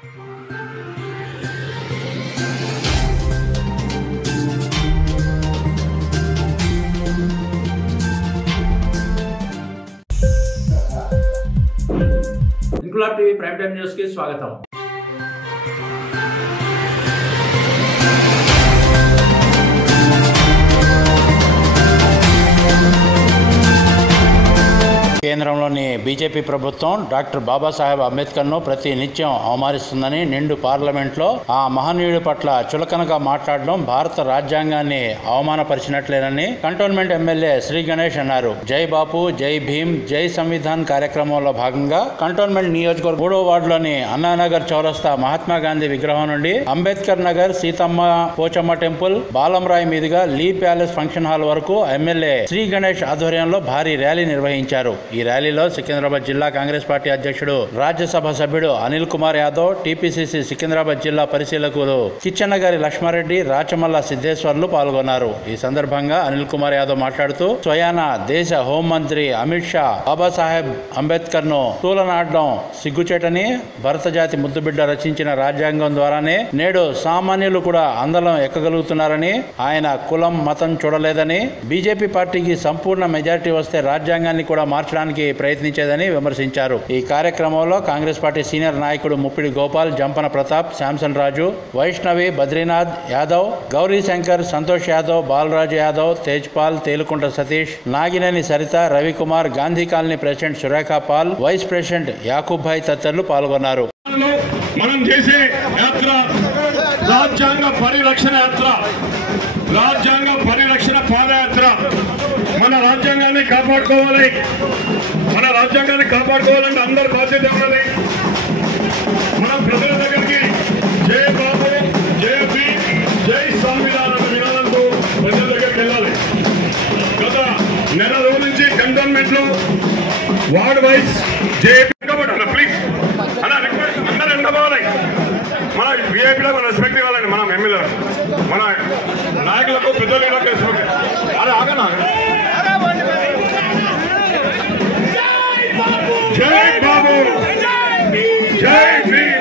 Inquilab TV prime time news కి స్వాగతం. కేంద్రంలోని బీజేపీ ప్రభుత్వం డాక్టర్ బాబాసాహెబ్ అంబేద్కర్ను ప్రతి నిత్యం అవమానిస్తుందని, నిండు పార్లమెంట్లో ఆ మహనీయుడి పట్ల చులకనగా మాట్లాడడం భారత రాజ్యాంగాన్ని అవమానపరిచినట్లేనని కంటోన్మెంట్ ఎమ్మెల్యే శ్రీ గణేష్ అన్నారు. జై బాపు, జై భీమ్, జై సంవిధాన్ కార్యక్రమంలో భాగంగా కంటోన్మెంట్ నియోజకవర్గం 3వ వార్డులోని అన్నానగర్ చౌరస్తా మహాత్మా గాంధీ విగ్రహం నుండి అంబేద్కర్ నగర్, సీతమ్మ పోచమ్మ టెంపుల్, బాలంరాయ్ మీదుగా లీ ప్యాలెస్ ఫంక్షన్ హాల్ వరకు ఎమ్మెల్యే శ్రీ గణేష్ ఆధ్వర్యంలో భారీ ర్యాలీ నిర్వహించారు. ఈ ర్యాలీలో సికింద్రాబాద్ జిల్లా కాంగ్రెస్ పార్టీ అధ్యక్షుడు, రాజ్యసభ సభ్యుడు అనిల్ కుమార్ యాదవ్, టీపీసీసీ సికింద్రాబాద్ జిల్లా పరిశీలకులు కిచ్చన్నగారి లక్ష్మారెడ్డి, రాచమల్ల సిద్ధేశ్వర్లు పాల్గొన్నారు. ఈ సందర్భంగా అనిల్ కుమార్ యాదవ్ మాట్లాడుతూ, స్వయాన దేశ హోంమంత్రి అమిత్ షా బాబాసాహెబ్ అంబేద్కర్ ను తూలనాడడం సిగ్గుచేటని, భరత జాతి ముద్దుబిడ్డ రచించిన రాజ్యాంగం ద్వారానే నేడు సామాన్యులు కూడా అందలం ఎక్కగలుగుతున్నారని, ఆయన కులం మతం చూడలేదని, బీజేపీ పార్టీకి సంపూర్ణ మెజారిటీ వస్తే రాజ్యాంగాన్ని కూడా మార్చడానికి ప్రయత్నించేదని విమర్శించారు. ఈ కార్యక్రమంలో కాంగ్రెస్ పార్టీ సీనియర్ నాయకుడు Muppidi Gopal, Jampana Pratap, Samson Raju, Vaishnavi, Badrinath Yadav, Gauri Shankar, Santosh Yadav, Balaraju Yadav, Tejpal, Telukunta Satish, Nagineni Saritha, Ravikumar, Gandhi colony president Surekha Pal, vice president Yakub Bhai తదితరులు పాల్గొన్నారు. మనం చేసే యాత్ర రాజ్యాంగ పరిరక్షణ యాత్ర, రాజ్యాంగ పరిరక్షణ పాదయాత్ర. మన రాజ్యాంగాన్ని కాపాడుకోవాలి. మన రాజ్యాంగాన్ని కాపాడుకోవాలంటే అందరి బాధ్యత ఉన్నది. మనం ప్రజల దగ్గరికి జై బాబు, జై భీమ్, జై సంవిధాన్ అనే విధానంతో ప్రజల దగ్గరికి వెళ్ళాలి. గత నెల రోజుల నుంచి కంటోన్మెంట్ లో వార్డ్ వైజ్ జై ప్లీజ్ అలా రిక్వెస్ట్, అందరూ ఎండబోవాలి. మన విఐపీలో మన రెస్పెక్ట్ ఇవ్వాలండి. మనం ఎమ్మెల్యే, మన నాయకులకు, పెద్దలకు రెస్పెక్ట్. అరే ఆగనా, జై బాబు, జై భీమ్.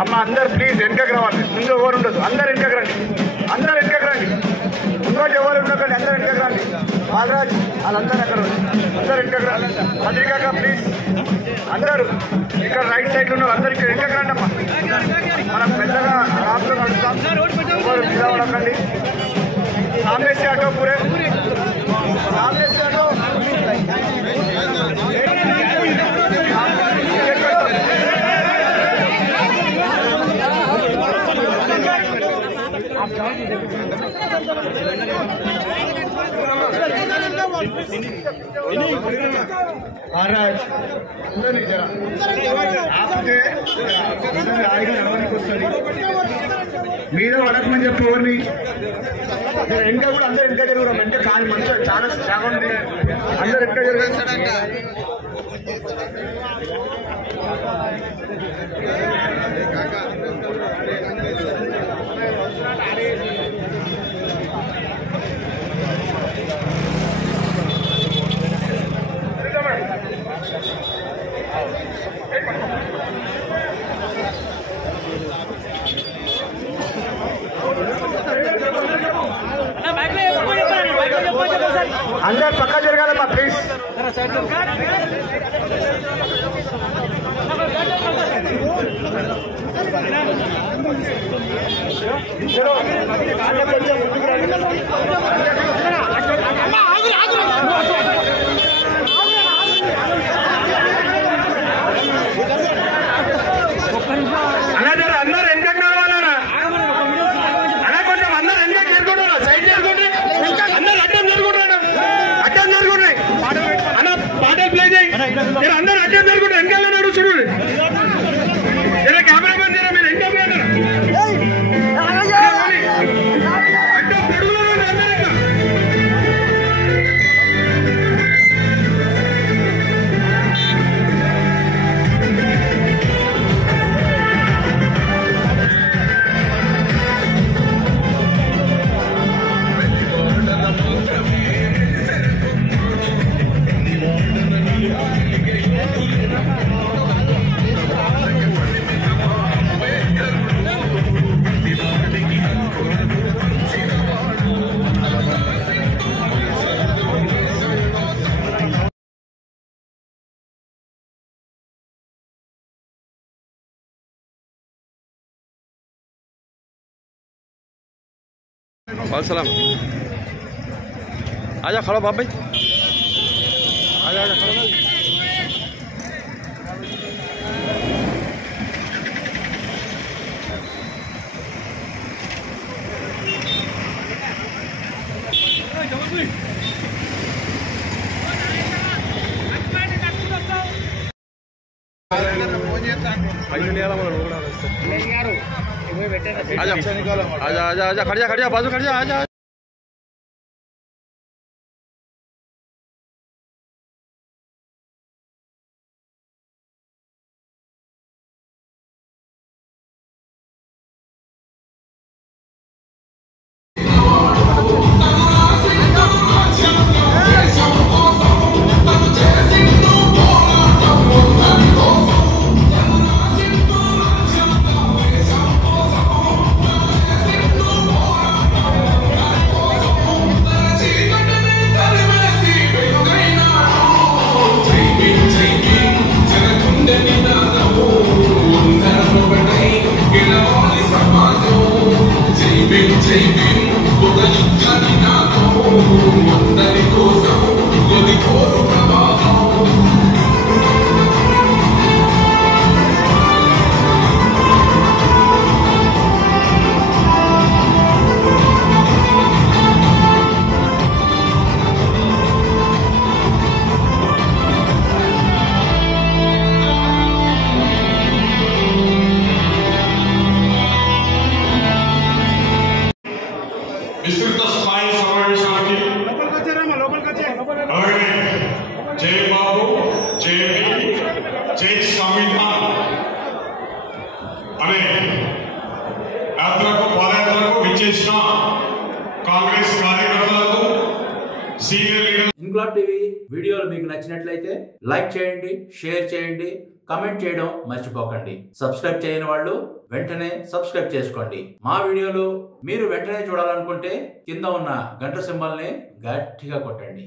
అమ్మ అందరు ప్లీజ్ వెనకకి రావాలి. ముందు ఎవరు ఉండదు, అందరు వెనకకి రండి, అందరు వెనకకి రండి. ముందు ఎవరు ఉండకండి, అందరు వెనకకి రండి. బాలరాజ్ వాళ్ళందరూ అక్కడ అందరు వెనకకి రండి. పత్రిక ప్లీజ్ అందరూ ఇక్కడ రైట్ సైడ్ ఉన్నారు, అందరు ఇక్కడ వెనకకి రండి అమ్మా. మనం పెద్దగా రాత్రి నడుస్తాం, ఎవరు నిలవడకండి. కాంగ్రెస్ ఆటో పూరే, కాంగ్రెస్ ఆటో महाराज మీద అడగమని చెప్పి ఎవరిని ఇంకా కూడా అందరు ఇంకా జరుగుతాం. ఇంకా చాలా మంచిగా చాలా చాలా ఉంది, అందరు ఇంకా జరుగుతారు. అందరు పక్క జరగాలమ్మా ప్లీజ్. అందరు వెనక నడవాలన్నా అలా, కొంచెం అందరు వెనక జరుగుతున్నారా, సైడ్ జరుగుతుంది, అందరు అడ్డం జరుగుతున్నాడు, అడ్డం జరుగుతున్నాయి అన్న, పాటలు ప్లే చేయి. మీరు అందరు అడ్డం జరుగుతుంది, వెనకాల నడుచుడు. కెమెరామెన్ మీరు వెనక అడ్డం పొడుగులు అందరు. सलाम आजा खड़ा बाप भाई आजा आजा खड़ा आजा आजा आजा आजा खड़ जा खड़ जा बाजू खड़ जा आजा విస్తృత స్థాయి సమావేశానికి జై బాబు జై జై సంవిధాన్ అనే యాత్రకు పాదయాత్రకు విచ్చేసిన కాంగ్రెస్ కార్యకర్తలకు సీనియర్ లీడర్. ఇన్క్లాబ్ టీవీ వీడియోలు మీకు నచ్చినట్లయితే లైక్ చేయండి, షేర్ చేయండి, కమెంట్ చేయడం మర్చిపోకండి. సబ్స్క్రైబ్ చేయని వాళ్ళు వెంటనే సబ్స్క్రైబ్ చేసుకోండి. మా వీడియోలు మీరు వెంటనే చూడాలనుకుంటే కింద ఉన్న గంట సింబల్ని గట్టిగా కొట్టండి.